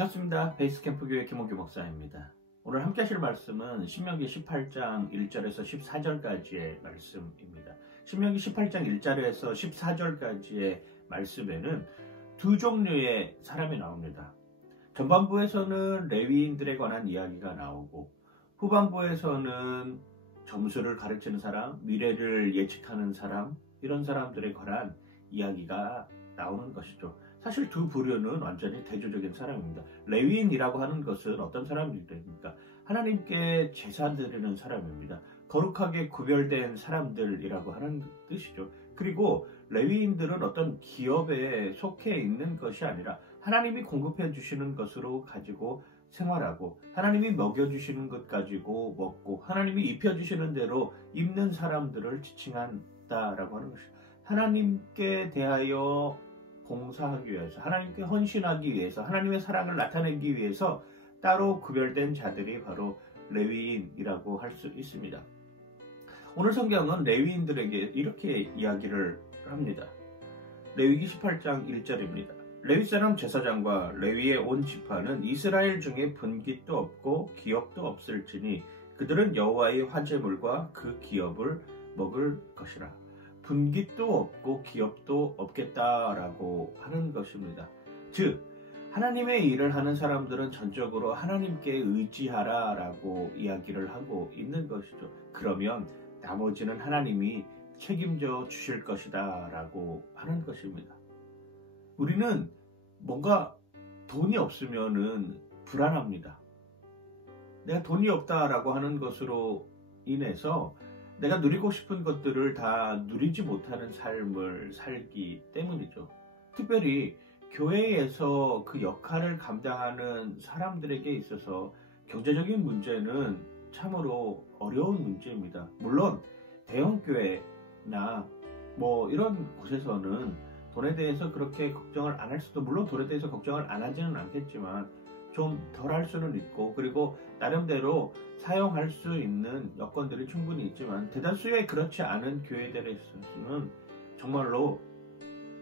반갑습니다. 베이스캠프 교회 김홍규 목사입니다. 오늘 함께 하실 말씀은 신명기 18장 1절에서 14절까지의 말씀입니다. 신명기 18장 1절에서 14절까지의 말씀에는 두 종류의 사람이 나옵니다. 전반부에서는 레위인들에 관한 이야기가 나오고 후반부에서는 점수를 가르치는 사람, 미래를 예측하는 사람, 이런 사람들에 관한 이야기가 나오는 것이죠. 사실 두 부류는 완전히 대조적인 사람입니다. 레위인이라고 하는 것은 어떤 사람입니까? 하나님께 제사 드리는 사람입니다. 거룩하게 구별된 사람들이라고 하는 뜻이죠. 그리고 레위인들은 어떤 기업에 속해 있는 것이 아니라 하나님이 공급해 주시는 것으로 가지고 생활하고 하나님이 먹여주시는 것 가지고 먹고 하나님이 입혀주시는 대로 입는 사람들을 지칭한다라고 하는 것이죠. 하나님께 대하여 봉사하기 위해서, 하나님께 헌신하기 위해서, 하나님의 사랑을 나타내기 위해서 따로 구별된 자들이 바로 레위인이라고 할 수 있습니다. 오늘 성경은 레위인들에게 이렇게 이야기를 합니다. 레위기 18장 1절입니다. 레위 사람 제사장과 레위의 온 지파는 이스라엘 중에 분깃도 없고 기업도 없을지니 그들은 여호와의 화제물과 그 기업을 먹을 것이라. 분깃도 없고 기업도 없겠다라고 하는 것입니다. 즉 하나님의 일을 하는 사람들은 전적으로 하나님께 의지하라라고 이야기를 하고 있는 것이죠. 그러면 나머지는 하나님이 책임져 주실 것이다 라고 하는 것입니다. 우리는 뭔가 돈이 없으면은 불안합니다. 내가 돈이 없다라고 하는 것으로 인해서 내가 누리고 싶은 것들을 다 누리지 못하는 삶을 살기 때문이죠. 특별히 교회에서 그 역할을 감당하는 사람들에게 있어서 경제적인 문제는 참으로 어려운 문제입니다. 물론 대형교회나 이런 곳에서는 돈에 대해서 그렇게 걱정을 안 할 수도, 물론 돈에 대해서 걱정을 안 하지는 않겠지만 좀 덜 할 수는 있고, 그리고 나름대로 사용할 수 있는 여건들이 충분히 있지만 대다수의 그렇지 않은 교회들에 있어서는 정말로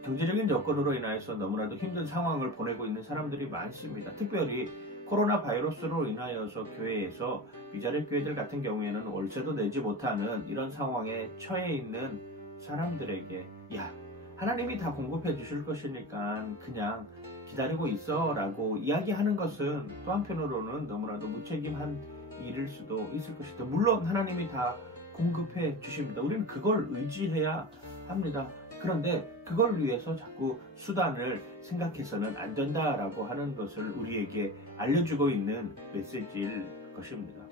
경제적인 여건으로 인하여서 너무나도 힘든 상황을 보내고 있는 사람들이 많습니다. 특별히 코로나 바이러스로 인하여서 교회에서 비자립 교회들 같은 경우에는 월세도 내지 못하는 이런 상황에 처해 있는 사람들에게 하나님이 다 공급해 주실 것이니까 그냥 기다리고 있어 라고 이야기하는 것은 또 한편으로는 너무나도 무책임한 일일 수도 있을 것이다. 물론 하나님이 다 공급해 주십니다. 우리는 그걸 의지해야 합니다. 그런데 그걸 위해서 자꾸 수단을 생각해서는 안 된다라고 하는 것을 우리에게 알려주고 있는 메시지일 것입니다.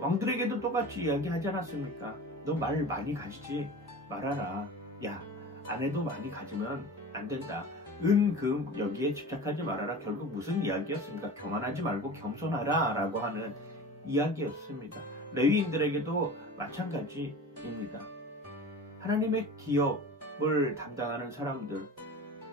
왕들에게도 똑같이 이야기하지 않았습니까? 너 말 많이 가지지 말아라. 아내도 많이 가지면 안 된다. 금 여기에 집착하지 말아라. 결국 무슨 이야기였습니까? 교만하지 말고 겸손하라 라고 하는 이야기였습니다. 레위인들에게도 마찬가지입니다. 하나님의 기업을 담당하는 사람들,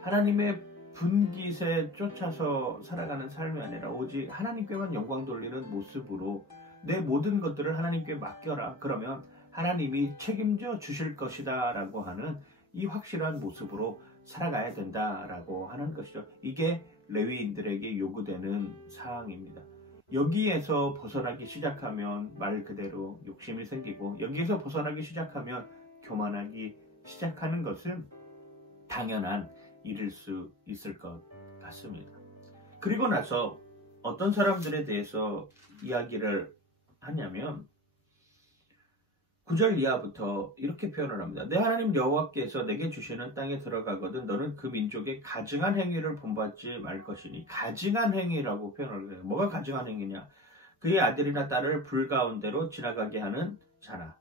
하나님의 분깃에 쫓아서 살아가는 삶이 아니라 오직 하나님께만 영광 돌리는 모습으로 내 모든 것들을 하나님께 맡겨라. 그러면 하나님이 책임져 주실 것이다 라고 하는 이 확실한 모습으로 살아가야 된다라고 하는 것이죠. 이게 레위인들에게 요구되는 사항입니다. 여기에서 벗어나기 시작하면 말 그대로 욕심이 생기고, 여기에서 벗어나기 시작하면 교만하기 시작하는 것은 당연한 일일 수 있을 것 같습니다. 그리고 나서 어떤 사람들에 대해서 이야기를 하냐면 9절 이하부터 이렇게 표현을 합니다. 내 하나님 여호와께서 내게 주시는 땅에 들어가거든 너는 그 민족의 가증한 행위를 본받지 말 것이니. 가증한 행위라고 표현을 해요. 뭐가 가증한 행위냐? 그의 아들이나 딸을 불 가운데로 지나가게 하는 자나,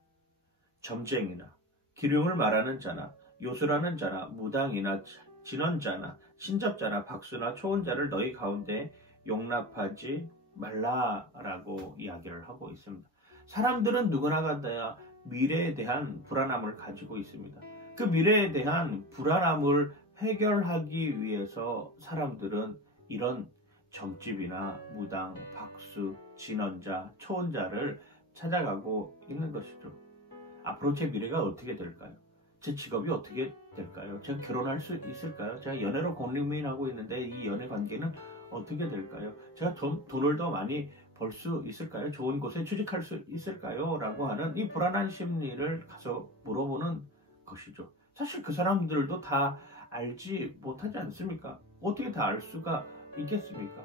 점쟁이나, 기륭을 말하는 자나, 요술하는 자나, 무당이나, 진언자나, 신접자나, 박수나, 초혼자를 너희 가운데 용납하지 말라라고 이야기를 하고 있습니다. 사람들은 누구나가 다 미래에 대한 불안함을 가지고 있습니다. 그 미래에 대한 불안함을 해결하기 위해서 사람들은 이런 점집이나 무당, 박수, 진언자, 초혼자를 찾아가고 있는 것이죠. 앞으로 제 미래가 어떻게 될까요? 제 직업이 어떻게 될까요? 제가 결혼할 수 있을까요? 제가 연애로 고민하고 있는데 이 연애 관계는 어떻게 될까요? 제가 돈을 더 많이 벌 수 있을까요? 좋은 곳에 취직할 수 있을까요? 라고 하는 이 불안한 심리를 가서 물어보는 것이죠. 사실 그 사람들도 다 알지 못하지 않습니까? 어떻게 다 알 수가 있겠습니까?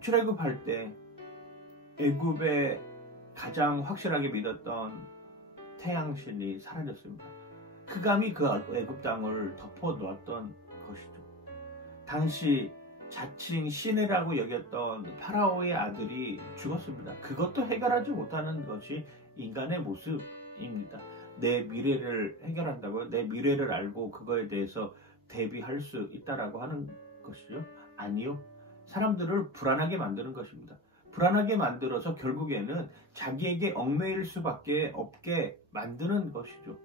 출애굽할 때 애굽에 가장 확실하게 믿었던 태양신이 사라졌습니다. 흑암이 그 애굽 땅을 덮어 놓았던 것이죠. 당시 자칭 신이라고 여겼던 파라오의 아들이 죽었습니다. 그것도 해결하지 못하는 것이 인간의 모습입니다. 내 미래를 해결한다고요? 내 미래를 알고 그거에 대해서 대비할 수 있다라고 하는 것이죠? 아니요. 사람들을 불안하게 만드는 것입니다. 불안하게 만들어서 결국에는 자기에게 얽매일 수밖에 없게 만드는 것이죠.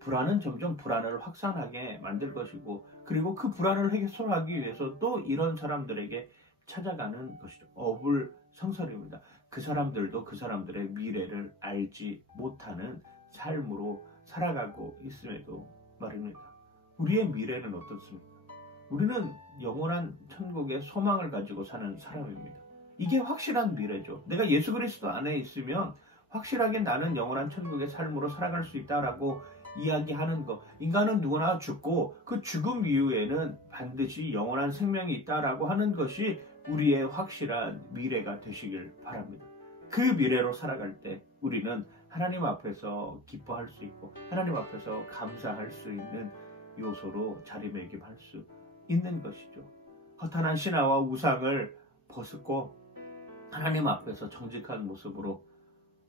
불안은 점점 불안을 확산하게 만들 것이고, 그리고 그 불안을 해소하기 위해서 또 이런 사람들에게 찾아가는 것이죠. 어불성설입니다. 그 사람들도 그 사람들의 미래를 알지 못하는 삶으로 살아가고 있음에도 말입니다. 우리의 미래는 어떻습니까? 우리는 영원한 천국의 소망을 가지고 사는 사람입니다. 이게 확실한 미래죠. 내가 예수 그리스도 안에 있으면 확실하게 나는 영원한 천국의 삶으로 살아갈 수 있다라고 이야기하는 것. 인간은 누구나 죽고 그 죽음 이후에는 반드시 영원한 생명이 있다라고 하는 것이 우리의 확실한 미래가 되시길 바랍니다. 그 미래로 살아갈 때 우리는 하나님 앞에서 기뻐할 수 있고 하나님 앞에서 감사할 수 있는 요소로 자리매김할 수 있는 것이죠. 허탄한 신화와 우상을 벗고 하나님 앞에서 정직한 모습으로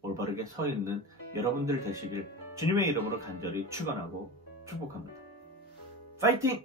올바르게 서 있는 여러분들 되시길 주님의 이름으로 간절히 축원하고 축복합니다. 파이팅!